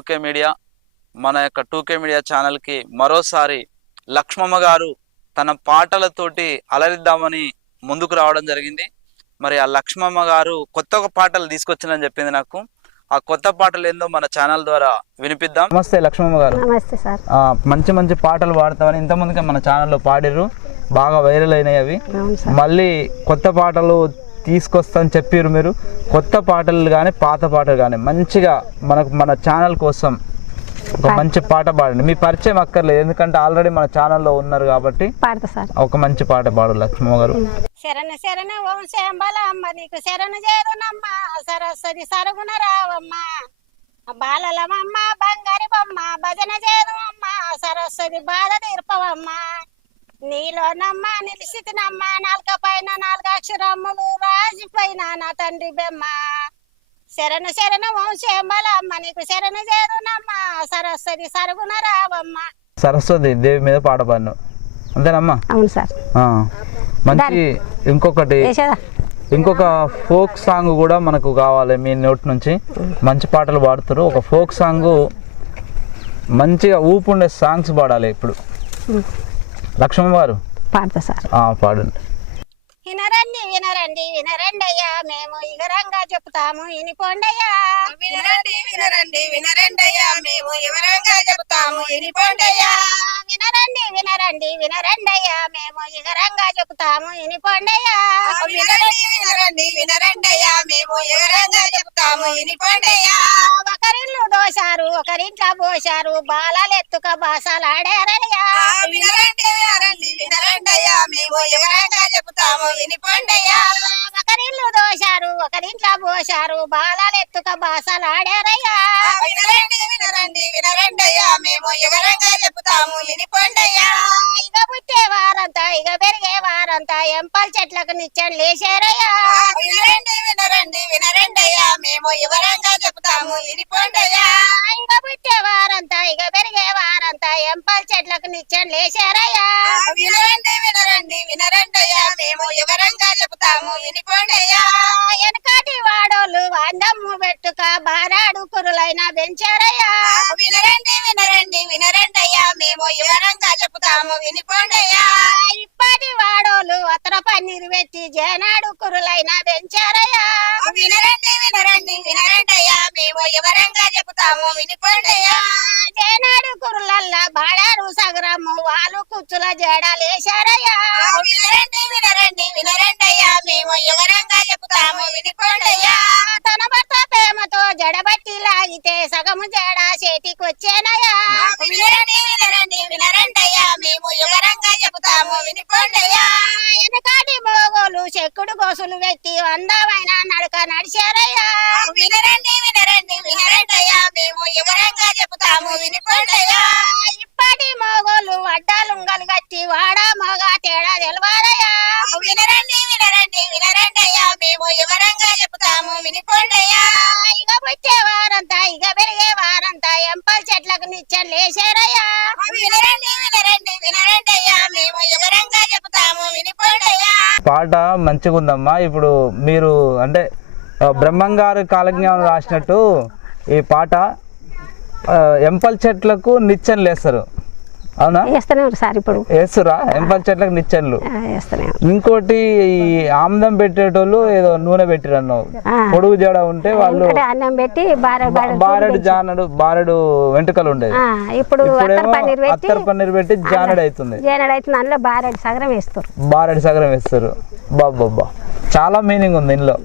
టూకే media మన యొక్క టూకే media ఛానల్కి మరోసారి లక్ష్మమ్మ గారు తన పాటలతోటి అలరిద్దామని ముందుకు రావడం జరిగింది. మరి ఆ లక్ష్మమ్మ గారు కొత్త పాటలు తీసుకొచ్చిందని చెప్పింది నాకు. ఆ కొత్త పాటలు ఏందో మన ఛానల్ ద్వారా వినిపిద్దాం. నమస్తే లక్ష్మమ్మ గారు. నమస్తే సార్. ఆ, మంచి మంచి పాటలు పాడతామని ఇంతమందికి మన ఛానల్లో పాడిర్రు. బాగా వైరల్ అయినాయి అవి. మళ్ళీ కొత్త పాటలు తీసుకొస్తాను చెప్పారు మీరు. కొత్త పాటలు కానీ పాత పాటలు కానీ మంచిగా మనకు మన ఛానల్ కోసం ఒక మంచి పాట పాడండి. మీ పరిచయం అక్కర్లేదు. ఎందుకంటే ఆల్రెడీ మన ఛానల్లో ఉన్నారు కాబట్టి ఒక మంచి పాట పాడు లక్ష్మమ్మ గారు. శరణ శరణ ఓం శంబలమ్మ నీకు శరణ చేరునమ్మ. సరస్వతి సరుగున రావమ్మ. బాలలమమ్మ బంగారి బొమ్మ భజన చేరువమ్మ. సరస్వతి బాధ తీర్పవమ్మ. నీలోనమ్మ నిలిచితినమ్మ. నాలుక పైన నాలుగు అక్షరమ్ములు రాజిపైన నా తండ్రి బెమ్మ. శరణ శరణ ఓం శంబలమ్మ నీకు శరణ చేరునమ్మ. సరస్వతి సరుగున రావమ్మ. సరస్వతి దేవి మీద పాట పాడినావు అంతేనమ్మా? అవును సార్. మంచి ఇంకొకటి ఇంకొక ఫోక్ సాంగ్ కూడా మనకు కావాలి మీ నోటి నుంచి. మంచి పాటలు పాడుతారు. ఒక ఫోక్ సాంగ్ మంచిగా ఊపు ఉండే సాంగ్స్ పాడాలి ఇప్పుడు. లక్ష్మమ్మ గారు? పాడతా సార్. ఆ, పాడండి. వినరండి వినరండి వినరండి అయ్యా మేము ఇగరంగా చెప్తాము ఇనిపోండయ్యా వినరండి వినరండి వినరండయ్యా. మేము వివరంగా చెబుతాము ఇనిపోండయ్యా వినరండి వినరండి వినరండి అయ్యా మేము ఇగరంగా చెప్తాము ఇనిపోండయ్యా వినరండి వినరండి వినరండయ్యా. మేము వివరంగా చెబుతాము ఇనిపోండయ్యా ఒకరిల్లు దోశారు ఒకరింట్లో పోశారు బాలాలు ఎత్తుక బాసాలాడారయ్యా వినరండి వినరండి వినరండయ్యా. మేము వివరంగా చెబుతాము ఇనిపోండయ్యా ఒకరిల్లు దోశారు ఒకరింట్లో పోశారు. బాలాలు ఎత్తుక బాసాలాడారయ్యా. వినరండి వినరండి వినరండయ్యా. మేము వివరంగా చెబుతాము. ఇనిపోండయ్యా ఇక పుట్టే వారంతా ఇక పెరిగే వారంతా ఎంపల్ చెట్లకు నిచ్చెన లేచారయ్యా వినరండి వినరండి వినరండయ్యా. మేము వివరంగా చెబుతాము. ఇనిపోండయ్యా ఇక పుట్టే వారంతా ఇక పెరిగే వారంతా ఎంపల్ చెట్లకు నిచ్చెన లేచారయ్యా వినరండి వినరండి వినరండయ్యా. మేము వివరంగా చెబుతాము ఇనిపోండయ్యా వెనకాటి వాడోళ్ళు అందమ్ము పెట్టుక బారాడు కురులైన పెంచారయ్యా వినరండి వినరండి వినరండయ్యా. మేము వివరంగా చెబుతాము వినిపోండయ్యా. ఇప్పటి వాడోళ్ళు అతర పన్నీరు పెట్టి జనాడు కురులైన పెంచారయ్యా. వినరండి వినరండి వినరండయ్యా. మేము వివరంగా చెబుతాము వినిపోండయ్యా. జనాడు కురులల్లా బాడారు సగరము వాళ్ళు కుచ్చుల జడలేశారయ్యా వినరండి వినరండి వినరండయ్యా. మేము వివరంగా చెబుతాము వినిపోండయ్యా. తన వినరండి వినరండి వినరండయ్యా మేము వివరంగా చెబుతాము వినిపోండయ్యా ఇక పుట్టే వారంతా ఇక పెరిగే వారంతా ఎంపల్ చెట్లకు నిచ్చెన లేచారయ్యా. వినరండి వినరండి వినరండయ్యా మేము వివరంగా చెబుతాము వినిపోండయ్యా పాట మంచిగా ఉందమ్మా ఇప్పుడు మీరు అంటే బ్రహ్మంగారు కాలజ్ఞానం రాసినట్టు ఈ పాట ఎంపల్ చెట్లకు నిచ్చెనలు వేస్తారు అవునా? వేస్తూనే సార్ ఇప్పుడు. వేస్తురా ఎంపల్ చెట్లకు వేస్తూనే ఇంకోటి ఈ ఆముదం పెట్టేటోళ్ళు ఏదో నూనె పెట్టిరు అన్నావు. పొడుగు జడ ఉంటే వాళ్ళు అన్నం పెట్టి బారెడు జానడు బారెడు వెంట్రుకలు ఉండేది ఇప్పుడు అత్తర్ పన్నీర్ పెట్టి జానడు అవుతుంది. జేనడు అయితే అందులో బారెడు సగరం వేస్తారు. బారెడు సగరం వేస్తారు. బాబ్బా చాలా మీనింగ్ ఉంది ఇందులో.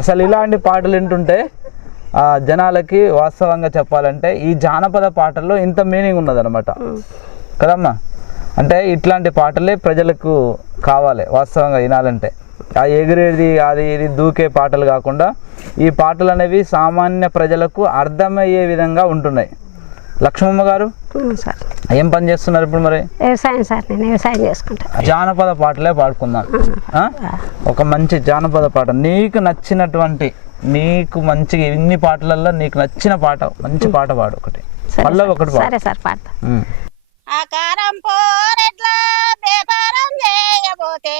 అసలు ఇలాంటి పాటలు వింటుంటే ఆ జనాలకి వాస్తవంగా చెప్పాలంటే ఈ జానపద పాటల్లో ఇంత మీనింగ్ ఉన్నదన్నమాట. కదమ్మా? అంటే ఇట్లాంటి పాటలే ప్రజలకు కావాలి వాస్తవంగా వినాలంటే. ఆ ఎగిరేది అది ఇది దూకే పాటలు కాకుండా ఈ పాటలు అనేవి సామాన్య ప్రజలకు అర్థమయ్యే విధంగా ఉంటున్నాయి. లక్ష్మమ్మ గారు సార్. ఏం పని చేస్తున్నారు ఇప్పుడు మరి? వ్యవసాయం సార్ నేను వ్యవసాయం చేసుకుంటా. జానపద పాటలే పాడుకుందాం? ఒక మంచి జానపద పాట. నీకు నచ్చినటువంటి నీకు మంచిగా ఇన్ని పాటలలో నీకు నచ్చిన పాట మంచి పాట పాడు ఒకటి. మళ్ళీ. ఒకటి పాడు. సరే సార్ పాడతా. ఆకారం పోరెట్లా వ్యాపారం చేయబోతే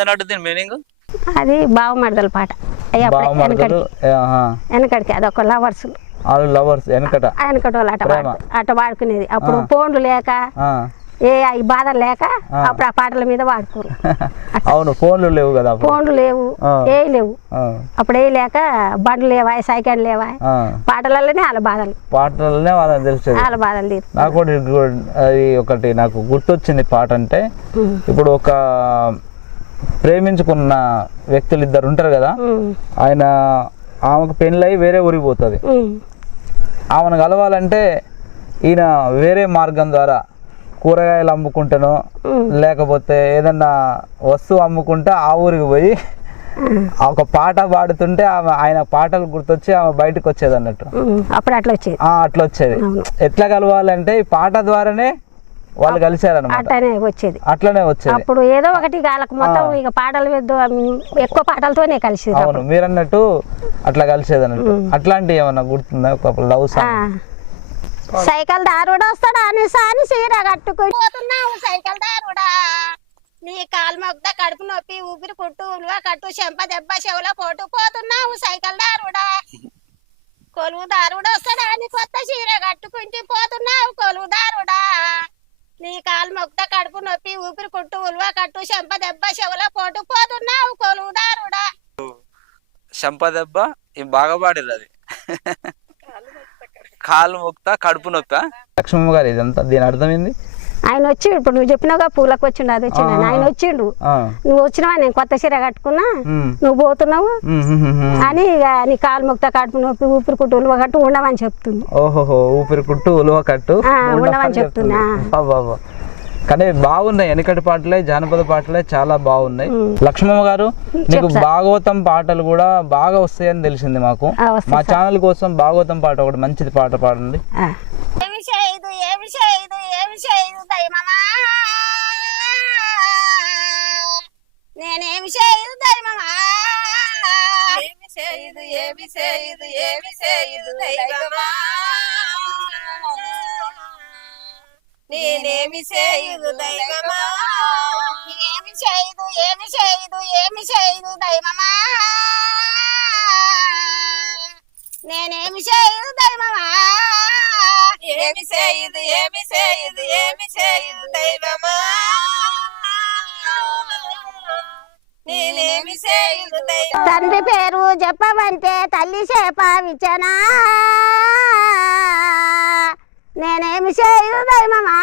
ఏందన్నట్టు దీని మీనింగ్? అది బావమడదల పాట. అయ్యి అప్పుడే బావమరదలు వెనకడికి. వెనకడికి అదొక లవర్స్. వాళ్ళు లవర్స్ వెనకట. వెనకటి వాళ్ళు అట అట వాడుకునేది అప్పుడు ఫోన్లు లేక ఆ. ఏ ఈ బాధలు లేక అప్పుడు ఆ పాటల మీద వాడుకోరు అవును ఫోన్లు లేవు కదా అప్పుడు. ఫోన్లు లేవు. ఏ లేవు. అప్పుడు ఏ లేక బండ్లు లేవా సైకిల్ లేవా? ఆ. పాటలలోనే వాళ్ళ బాధలు. పాటలనే వాళ్ళని తెలిసేది వాళ్ళ బాధలు తీరు. నాకు ఒకటి అది ఒకటి నాకు గుర్తొచ్చింది పాట అంటే ఇప్పుడు ఒక ప్రేమించుకున్న వ్యక్తులు ఇద్దరు ఉంటారు కదా ఆయన ఆమెకు పెళ్ళై వేరే ఊరికి పోతుంది. ఆమెను కలవాలంటే ఈయన వేరే మార్గం ద్వారా కూరగాయలు అమ్ముకుంటానో లేకపోతే ఏదన్నా వస్తువు అమ్ముకుంటే ఆ ఊరికి పోయి ఒక పాట పాడుతుంటే ఆమె ఆయన పాటలు గుర్తొచ్చి ఆమె బయటకు వచ్చేది అన్నట్టు అప్పుడు అట్లా వచ్చేది. అట్లా వచ్చేది. ఎట్లా కలవాలంటే ఈ పాట ద్వారానే వాళ్ళు కలిశారనమాట అట్లనే వచ్చేది. అట్లనే వచ్చేది. అప్పుడు ఏదో ఒకటి వాళ్ళకి మొత్తం ఇక పాటలు ఎక్కువ పాటలతోనే కలిసి అవును మీరు అన్నట్టు అట్లా కలిసేది అన్నట్టు అట్లాంటి ఏమన్నా గుర్తుందా? ఒక లవ్ సాంగ్. సైకిల్ దారుడు వస్తాడా అని సాని సీర కట్టుకుని. పోతున్నావు సైకిల్ దారుడా. నీ కాలు మొగ్ద కడుపు నొప్పి ఊపిరి కుట్టు ఉలువ కట్టు చెంప దెబ్బ చెవుల పోటు పోతున్నావు సైకిల్ దారుడా. కొలువు దారుడు వస్తాడా నీ కొత్త చీర కట్టుకుంటూ పోతున్నావు కొలువు దారుడా. నీ కాలు మొగ్ద కడుపు నొప్పి ఊపిరి కుట్టు ఉలువ కట్టు చెంప దెబ్బ చెవుల పోటు పోతున్నావు కొలువు దారుడా దెబ్బ ఇవి బాగా పాడిర్రు అది. కాలు ముక్త కడుపు నొప్పి లక్ష్మమ్మ గారు ఇదంతా దీని అర్థమైంది ఆయన వచ్చి ఇప్పుడు నువ్వు చెప్పినావుగా పూలకు వచ్చిండు అది వచ్చిండు అని. ఆయన వచ్చిండు. నువ్వు వచ్చినావా? నేను కొత్త చీర కట్టుకున్నా. నువ్వు పోతున్నావు. అని ఇక నీ కాలు ముక్త కడుపు నొప్పి ఊపిరి కుట్టు కట్టు ఉండవని చెప్తుంది. ఓహోహో ఊపిరి కుట్టు ఉలువ కట్టు ఉండమని చెప్తుంది. చెప్తున్నా. కానీ బాగున్నాయి. వెనకటి పాటలే జానపద పాటలే చాలా బాగున్నాయి. లక్ష్మమ్మ గారు మీకు భాగవతం పాటలు కూడా బాగా వస్తాయని తెలిసింది మాకు. మా ఛానల్ కోసం భాగవతం పాట ఒకటి మంచిది పాట పాడండి. ఏమి చేయదు ఏమి చేయదు. ఏమి చేయదు ఏమి చేయదు ఏమి చేయదు దైవమా? నేనేమి చేయదు దైవం తండ్రి పేరు చెప్పమంటే తల్లి చేప విచనా నేనేమి చేయదు దైవమా?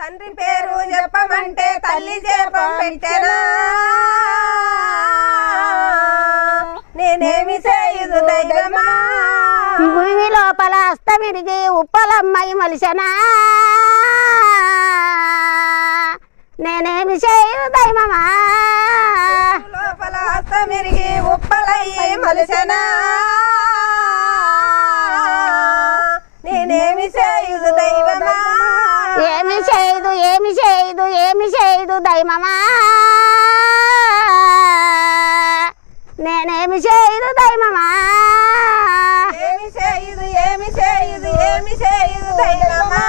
తండ్రి పేరు చెప్పమంటే తల్లి చేపం పెట్టెనా నేనేమి చేయదు దైవమా? భూమి లోపల అస్తమిరిగి ఉప్పలమ్మాయి మలిసనా. నేనేమి చేయదు దైవమా? లోపల అస్తమిరిగి ఉప్పలయ్యి మలిసనా. నేనేమి చేయుదు దైవమా? ఏమి చేయదు ఏమి చేయదు ఏమి చేయదు దైవమా? నేనేమి చేయదు దైవమా? దైవమా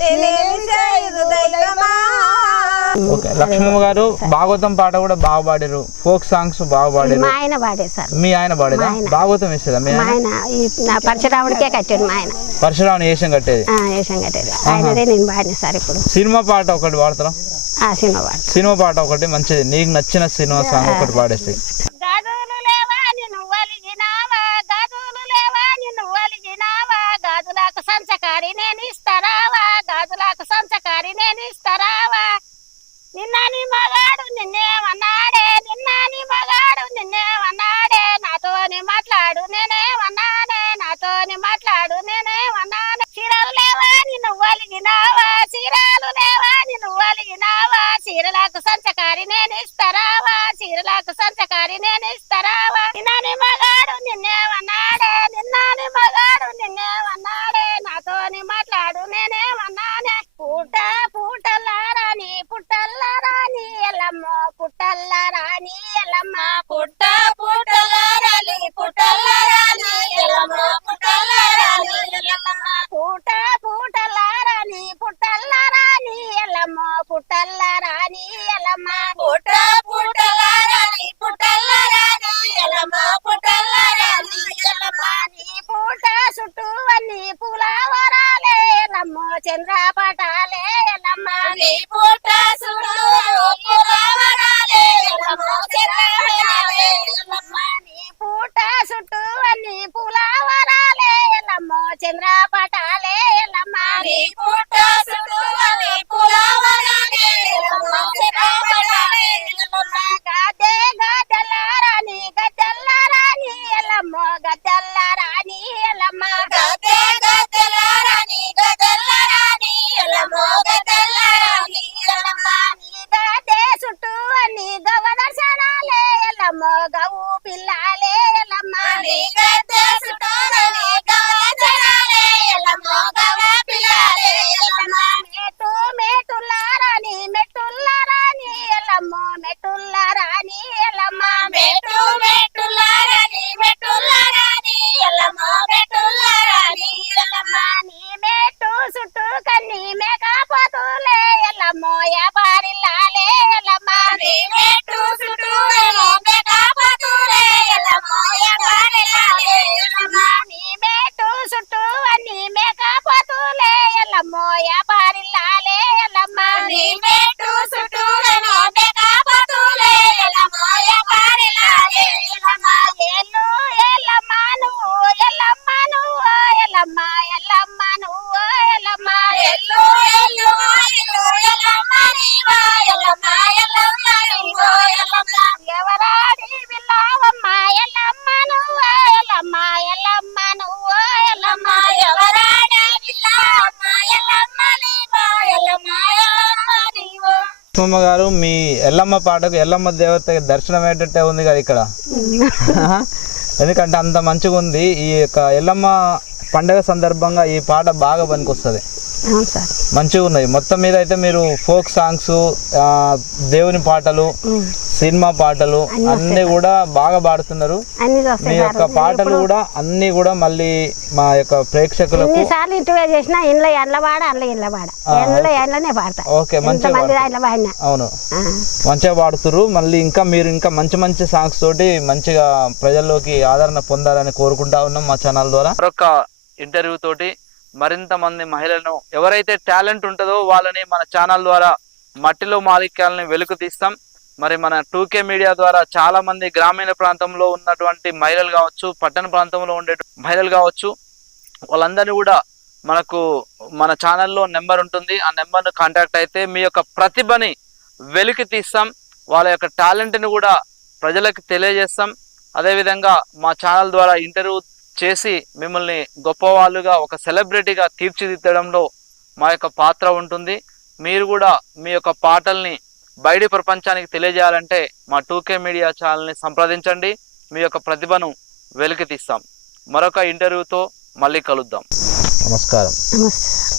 నేనేమి చేయుదు దైవమా ఓకే లక్ష్మమ్మ గారు భాగవతం పాట కూడా బాగా పాడారు. ఫోక్ సాంగ్స్ బాగా పాడారు. మా ఆయన పాడే సార్ మీ ఆయన. పాడేదా భాగవతం ఇస్తుందా మీ ఆయన? నా పరశురాముడికే కట్టాడు మా ఆయన. పరశురాముని వేషం కట్టేది? ఆ, వేషం కట్టాడు ఆయనదే నేను పాడిన సార్ ఇప్పుడు. సినిమా పాట ఒకటి పాడతారా ఆ సినిమా పాడు సినిమా పాట ఒకటి మంచిది. నీకు నచ్చిన సినిమా సాంగ్ ఒకటి పాడేసి వాడు నేనే నేనేమన్నానే చీరలు లేవా? నిన్ను వలిగినావా? చీరలు లేవా? నిన్ను వలిగినావా? చీరలకు సంచకారి నేను ఇస్తారావా name సుమ్మ గారు మీ ఎల్లమ్మ పాటకు ఎల్లమ్మ దేవత దర్శనం అయ్యేటట్టే ఉంది కదా ఇక్కడ? ఎందుకంటే అంత మంచిగా ఉంది. ఈ యొక్క ఎల్లమ్మ పండగ సందర్భంగా ఈ పాట బాగా పనికొస్తుంది. మంచిగా ఉన్నాయి మొత్తం మీద అయితే మీరు ఫోక్ సాంగ్స్ దేవుని పాటలు సినిమా పాటలు అన్నీ కూడా బాగా పాడుతున్నారు. మీ యొక్క పాటలు కూడా అన్నీ కూడా మళ్ళీ మా యొక్క ప్రేక్షకులకు ఎన్నిసార్లు ఇంటివే చేసినా ఇంట్లో ఎండ్ల పాడ అందులో ఇంట్లో పాడ. ఎండ్లో ఎండ్లనే పాడతా. ఓకే మంచిగా అవును. మంచిగా పాడుతున్నారు మళ్ళీ ఇంకా మీరు ఇంకా మంచి మంచి సాంగ్స్ తోటి మంచిగా ప్రజల్లోకి ఆదరణ పొందాలని కోరుకుంటా ఉన్నాం మా ఛానల్ ద్వారా. మరొక ఇంటర్వ్యూ తోటి మరింత మంది మహిళలను ఎవరైతే టాలెంట్ ఉంటుందో వాళ్ళని మన ఛానల్ ద్వారా మట్టిలో మాలిక్యాలని వెలుకు తీస్తాం. మరి మన టూకే మీడియా ద్వారా చాలా మంది గ్రామీణ ప్రాంతంలో ఉన్నటువంటి మహిళలు కావచ్చు పట్టణ ప్రాంతంలో ఉండే మహిళలు కావచ్చు వాళ్ళందరినీ కూడా మనకు మన ఛానల్లో నెంబర్ ఉంటుంది. ఆ నెంబర్ను కాంటాక్ట్ అయితే మీ యొక్క ప్రతిభని వెలికి తీస్తాం. వాళ్ళ యొక్క టాలెంట్ని కూడా ప్రజలకు తెలియజేస్తాం. అదేవిధంగా మా ఛానల్ ద్వారా ఇంటర్వ్యూ చేసి మిమ్మల్ని గొప్పవాళ్ళుగా ఒక సెలబ్రిటీగా తీర్చిదిద్దడంలో మా యొక్క పాత్ర ఉంటుంది. మీరు కూడా మీ యొక్క పాటల్ని బయటి ప్రపంచానికి తెలియజేయాలంటే మా టూకే మీడియా ఛానల్ని సంప్రదించండి. మీ యొక్క ప్రతిభను వెలికి తీస్తాం మరొక ఇంటర్వ్యూతో మళ్ళీ కలుద్దాం. నమస్కారం.